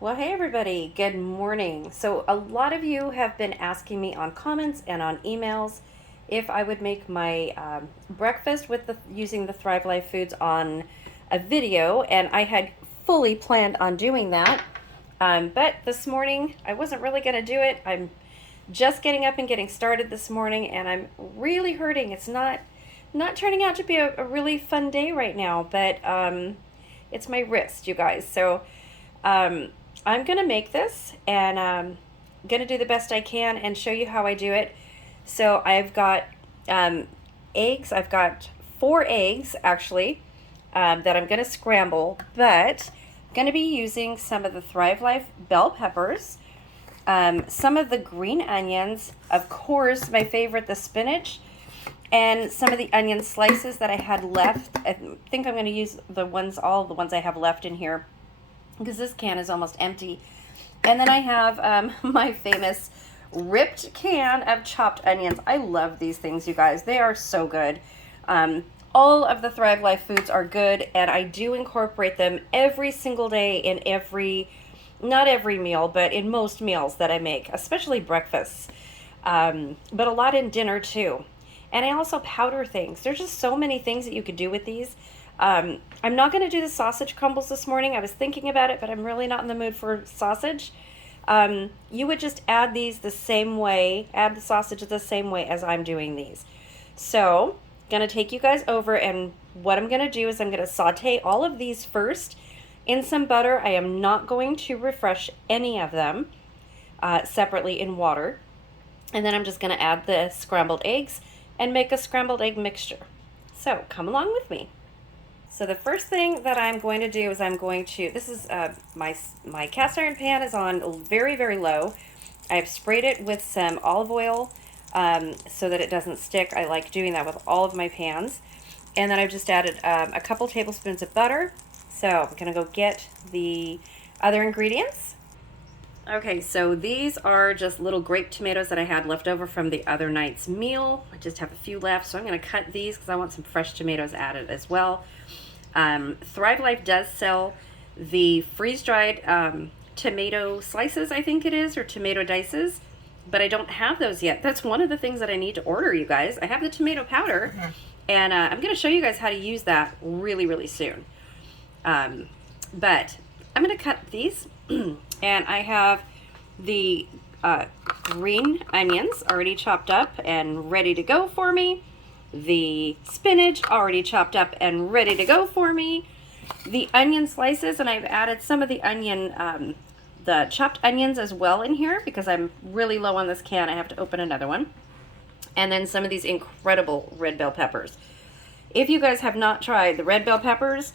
Well, hey everybody, good morning. So, a lot of you have been asking me on comments and on emails if I would make my breakfast with using the Thrive Life foods on a video, and I had fully planned on doing that. But this morning, I wasn't really going to do it. I'm just getting up and getting started this morning, and I'm really hurting. It's not turning out to be a really fun day right now, but it's my wrist, you guys. So, I'm going to make this, and going to do the best I can and show you how I do it. So I've got eggs. I've got 4 eggs, actually, that I'm going to scramble, but I'm going to be using some of the Thrive Life bell peppers, some of the green onions, of course, my favorite, the spinach, and some of the onion slices that I had left. I think I'm going to use all the ones I have left in here, because this can is almost empty. And then I have my famous ripped can of chopped onions. I love these things, you guys. They are so good. All of the Thrive Life foods are good, and I do incorporate them every single day in not every meal, but in most meals that I make, especially breakfasts, but a lot in dinner too. And I also powder things. There's just so many things that you could do with these. I'm not going to do the sausage crumbles this morning. I was thinking about it, but I'm really not in the mood for sausage. You would just add these the same way, add the sausage the same way as I'm doing these. So, going to take you guys over, and what I'm going to do is I'm going to saute all of these first in some butter. I am not going to refresh any of them separately in water. And then I'm just going to add the scrambled eggs and make a scrambled egg mixture. So, come along with me. So the first thing that I'm going to do is this is my cast iron pan is on very, very low. I've sprayed it with some olive oil so that it doesn't stick. I like doing that with all of my pans. And then I've just added a couple tablespoons of butter. So I'm going to go get the other ingredients. Okay, so these are just little grape tomatoes that I had left over from the other night's meal. I just have a few left, so I'm going to cut these because I want some fresh tomatoes added as well. Thrive Life does sell the freeze-dried tomato slices, I think it is, or tomato dices, but I don't have those yet. That's one of the things that I need to order, you guys. I have the tomato powder, and I'm going to show you guys how to use that really, really soon. But I'm going to cut these, and I have the green onions already chopped up and ready to go for me. The spinach already chopped up and ready to go for me. The onion slices, and I've added some of the onion, the chopped onions as well in here because I'm really low on this can. I have to open another one. And then some of these incredible red bell peppers. If you guys have not tried the red bell peppers,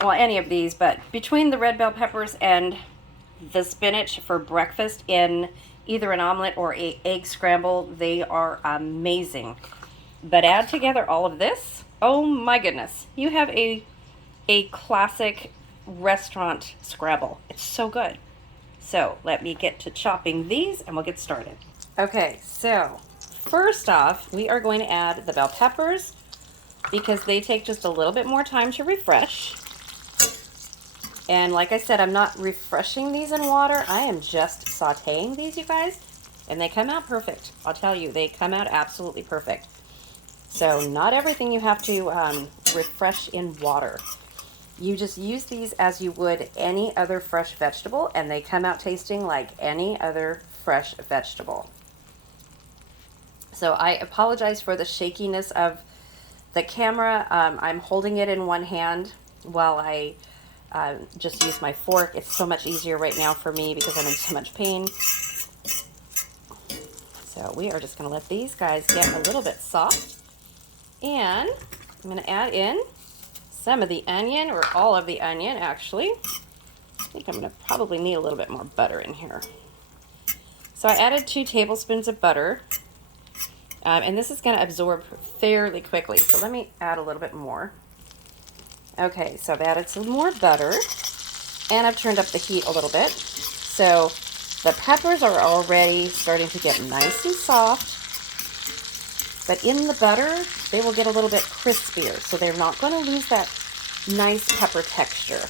well, any of these, but between the red bell peppers and the spinach for breakfast in either an omelet or an egg scramble, they are amazing. But add together all of this, oh my goodness, you have a classic restaurant scramble. It's so good. So let me get to chopping these and we'll get started. Okay, so first off, we are going to add the bell peppers because they take just a little bit more time to refresh. And like I said, I'm not refreshing these in water. I am just sauteing these, you guys, and they come out perfect. I'll tell you, they come out absolutely perfect. So not everything you have to refresh in water. You just use these as you would any other fresh vegetable, and they come out tasting like any other fresh vegetable. So I apologize for the shakiness of the camera. I'm holding it in one hand while I just use my fork. It's so much easier right now for me because I'm in so much pain. So we are just going to let these guys get a little bit soft. And I'm going to add in some of the onion, or all of the onion, actually. I think I'm going to probably need a little bit more butter in here. So I added 2 tablespoons of butter. And this is going to absorb fairly quickly. So let me add a little bit more. Okay, so I've added some more butter. And I've turned up the heat a little bit. So the peppers are already starting to get nice and soft. But in the butter, they will get a little bit crispier, so they're not going to lose that nice pepper texture.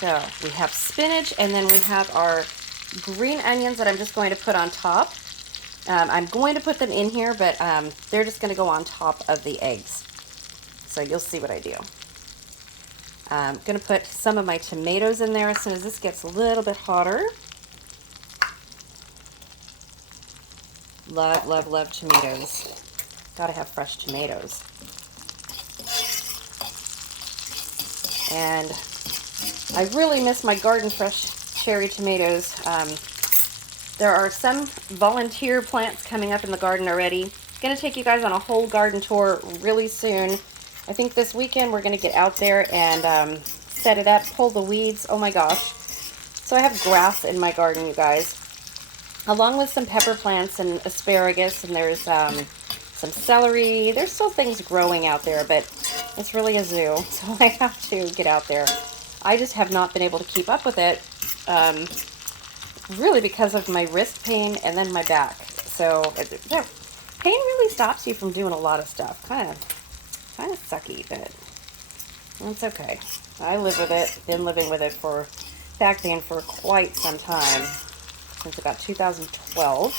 So we have spinach, and then we have our green onions that I'm just going to put on top. I'm going to put them in here, but they're just going to go on top of the eggs. So you'll see what I do. I'm going to put some of my tomatoes in there as soon as this gets a little bit hotter. Love, love, love tomatoes. Gotta have fresh tomatoes. And I really miss my garden fresh cherry tomatoes. There are some volunteer plants coming up in the garden already. Gonna take you guys on a whole garden tour really soon. I think this weekend we're gonna get out there and set it up, pull the weeds. Oh my gosh. So I have grass in my garden, you guys, along with some pepper plants and asparagus, and there's some celery. There's still things growing out there, but it's really a zoo, so I have to get out there. I just have not been able to keep up with it, really because of my wrist pain and then my back. So pain really stops you from doing a lot of stuff. Kind of sucky, but it's okay. I live with it. Been living with it for back pain for quite some time, since about 2012.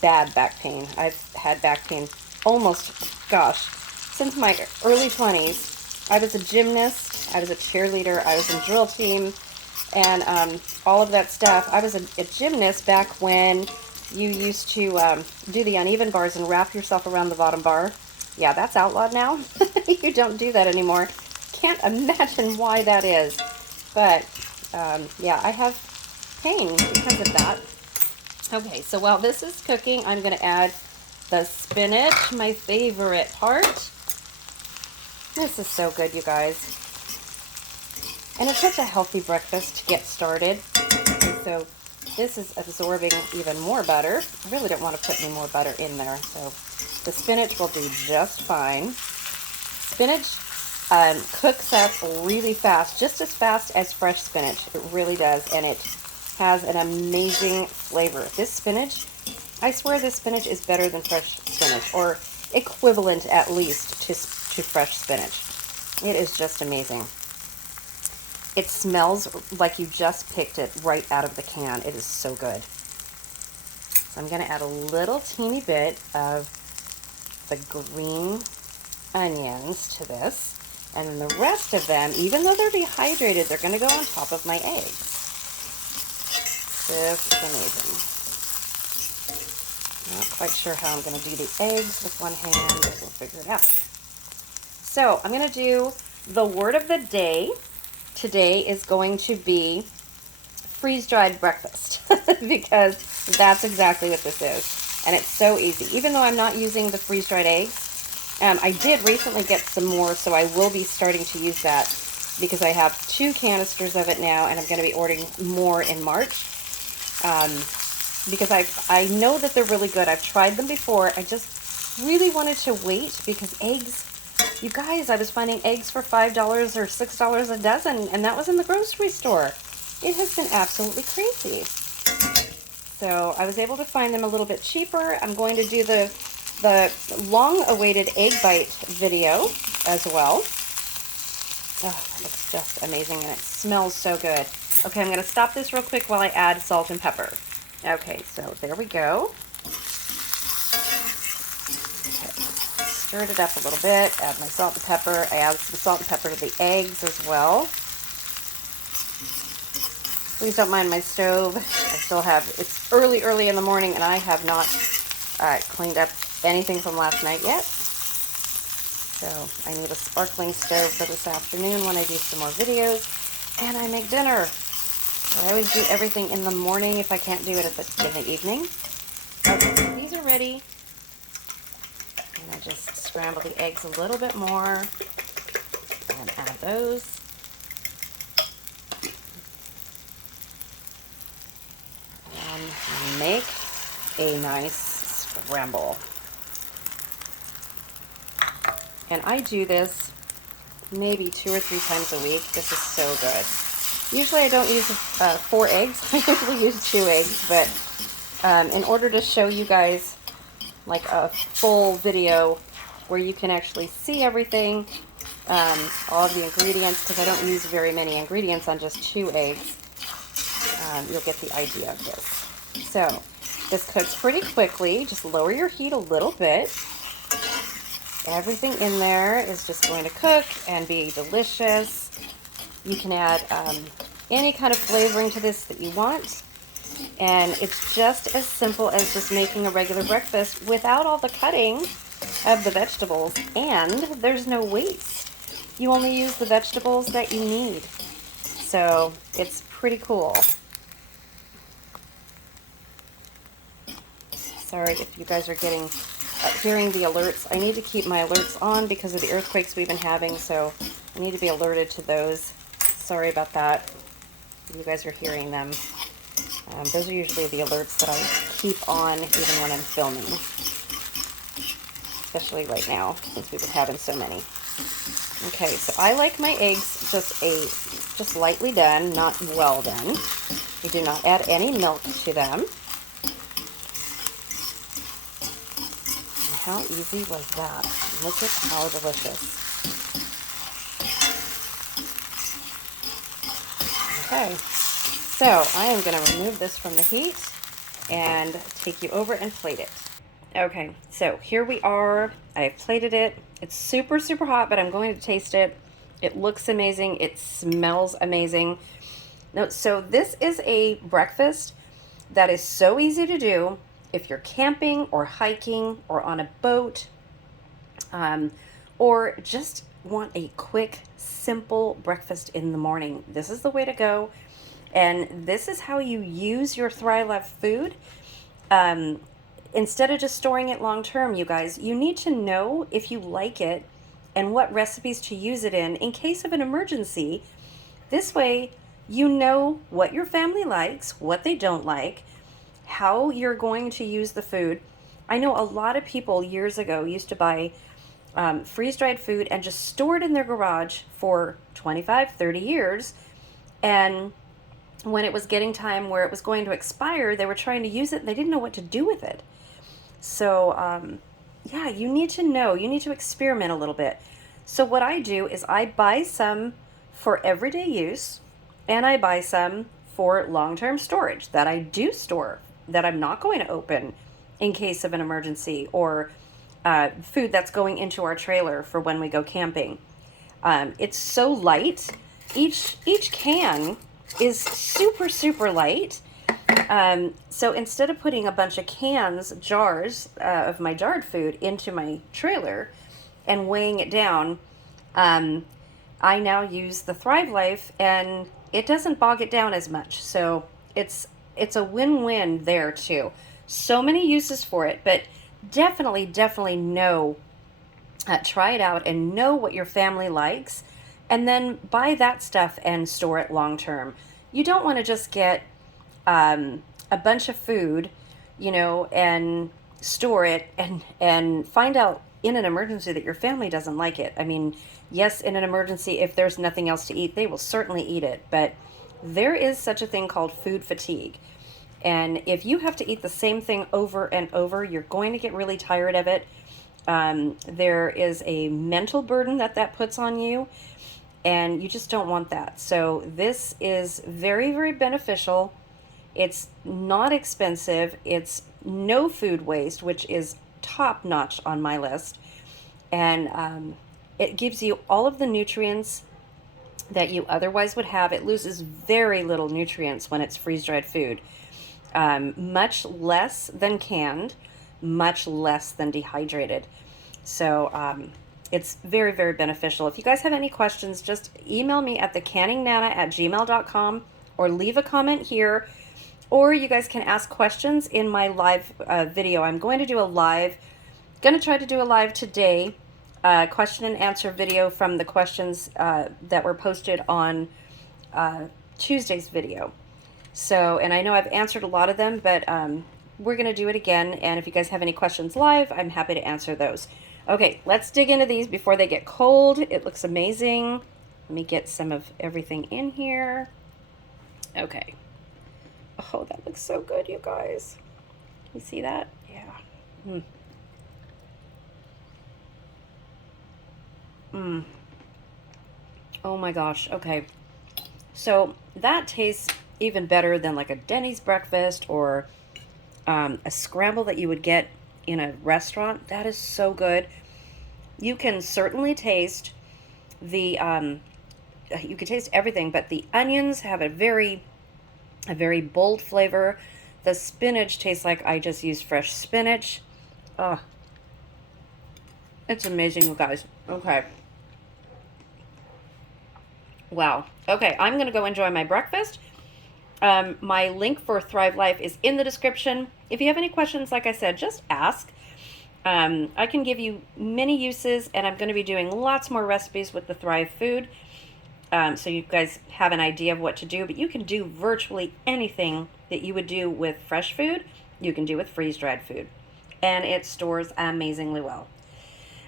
Bad back pain. I've had back pain almost, gosh, since my early 20s. I was a gymnast, I was a cheerleader, I was in drill team, and all of that stuff. I was a gymnast back when you used to do the uneven bars and wrap yourself around the bottom bar. Yeah, that's outlawed now. You don't do that anymore. Can't imagine why that is. But, yeah, I have pain because of that. Okay, so while this is cooking, I'm going to add the spinach, my favorite part. This is so good, you guys. And it's such a healthy breakfast to get started. And so this is absorbing even more butter. I really don't want to put any more butter in there, so the spinach will do just fine. Spinach cooks up really fast, just as fast as fresh spinach. It really does, and it has an amazing flavor. This spinach, I swear this spinach is better than fresh spinach, or equivalent at least to fresh spinach. It is just amazing. It smells like you just picked it right out of the can. It is so good. So I'm going to add a little teeny bit of the green onions to this. And then the rest of them, even though they're dehydrated, they're going to go on top of my eggs. This is amazing. Not quite sure how I'm going to do the eggs with one hand, but we'll figure it out. So I'm going to do the word of the day. Today is going to be freeze-dried breakfast because that's exactly what this is. And it's so easy. Even though I'm not using the freeze-dried eggs, I did recently get some more, so I will be starting to use that because I have 2 canisters of it now, and I'm going to be ordering more in March. Because I know that they're really good. I've tried them before. I just really wanted to wait because eggs, you guys, I was finding eggs for $5 or $6 a dozen, and that was in the grocery store. It has been absolutely crazy. So I was able to find them a little bit cheaper. I'm going to do the long-awaited egg bite video as well. Oh, that looks just amazing, and it smells so good. Okay, I'm going to stop this real quick while I add salt and pepper. Okay, so there we go. Okay, stirred it up a little bit, add my salt and pepper. I add some salt and pepper to the eggs as well. Please don't mind my stove. I still have, it's early in the morning, and I have not cleaned up anything from last night yet. So I need a sparkling stove for this afternoon when I do some more videos and I make dinner. I always do everything in the morning if I can't do it in the evening. Okay, so these are ready. And I just scramble the eggs a little bit more and add those. And make a nice scramble. And I do this maybe 2 or 3 times a week. This is so good. Usually I don't use 4 eggs. I usually use 2 eggs, but in order to show you guys like a full video where you can actually see everything, all of the ingredients because I don't use very many ingredients on just 2 eggs. You'll get the idea of this. So this cooks pretty quickly. Just lower your heat a little bit. Everything in there is just going to cook and be delicious. You can add any kind of flavoring to this that you want. And it's just as simple as just making a regular breakfast without all the cutting of the vegetables. And there's no waste. You only use the vegetables that you need. So it's pretty cool. Sorry if you guys are hearing the alerts. I need to keep my alerts on because of the earthquakes we've been having, so I need to be alerted to those. Sorry about that. You guys are hearing them. Those are usually the alerts that I keep on even when I'm filming. Especially right now, since we've been having so many. Okay, so I like my eggs just lightly done, not well done. We do not add any milk to them. How easy was that? Look at how delicious. Okay, so I am going to remove this from the heat and take you over and plate it. Okay, so here we are. I've plated it. It's super, super hot, but I'm going to taste it. It looks amazing. It smells amazing. Now, so this is a breakfast that is so easy to do. If you're camping or hiking or on a boat, or just want a quick, simple breakfast in the morning, this is the way to go. And this is how you use your ThriveLife food. Instead of just storing it long term, you guys, you need to know if you like it and what recipes to use it in case of an emergency. This way, you know what your family likes, what they don't like, how you're going to use the food. I know a lot of people years ago used to buy freeze-dried food and just store it in their garage for 25, 30 years. And when it was getting time where it was going to expire, they were trying to use it and they didn't know what to do with it. So, yeah, you need to know. You need to experiment a little bit. So what I do is I buy some for everyday use and I buy some for long-term storage that I do store, that I'm not going to open in case of an emergency, or food that's going into our trailer for when we go camping. It's so light. Each can is super, super light. So instead of putting a bunch of jars of my jarred food into my trailer and weighing it down, I now use the ThriveLife and it doesn't bog it down as much. So it's a win-win there too. So many uses for it, but definitely know, try it out and know what your family likes, and then buy that stuff and store it long term. You don't want to just get a bunch of food, and store it and find out in an emergency that your family doesn't like it. I mean, yes, in an emergency, if there's nothing else to eat, they will certainly eat it, but there is such a thing called food fatigue. And if you have to eat the same thing over and over, you're going to get really tired of it. There is a mental burden that puts on you, and you just don't want that. So this is very, very beneficial. It's not expensive. It's no food waste, which is top notch on my list. And it gives you all of the nutrients that you otherwise would have. It loses very little nutrients when it's freeze-dried food. Much less than canned, much less than dehydrated. So it's very, very beneficial. If you guys have any questions, just email me at thecanningnana@gmail.com or leave a comment here, or you guys can ask questions in my live video. I'm going to try to do a live today, question and answer video from the questions that were posted on Tuesday's video. So, and I know I've answered a lot of them, but we're going to do it again. And if you guys have any questions live, I'm happy to answer those. Okay, let's dig into these before they get cold. It looks amazing. Let me get some of everything in here. Okay. Oh, that looks so good, you guys. You see that? Yeah. Oh my gosh. Okay. So that tastes even better than like a Denny's breakfast or a scramble that you would get in a restaurant. That is so good. You can certainly taste the you can taste everything, but the onions have a very bold flavor. The spinach tastes like I just used fresh spinach. Oh, it's amazing, you guys. Okay. Wow. Okay, I'm going to go enjoy my breakfast. My link for Thrive Life is in the description. If you have any questions, like I said, just ask. I can give you many uses, and I'm going to be doing lots more recipes with the Thrive food, so you guys have an idea of what to do. But you can do virtually anything that you would do with fresh food, you can do with freeze-dried food. And it stores amazingly well.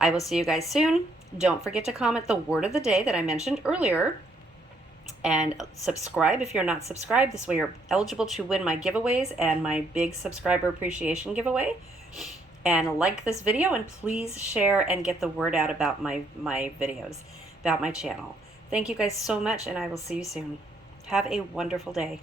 I will see you guys soon. Don't forget to comment the word of the day that I mentioned earlier. And subscribe if you're not subscribed. This way you're eligible to win my giveaways and my big subscriber appreciation giveaway. And like this video, and please share and get the word out about my videos, about my channel. Thank you guys so much, and I will see you soon. Have a wonderful day.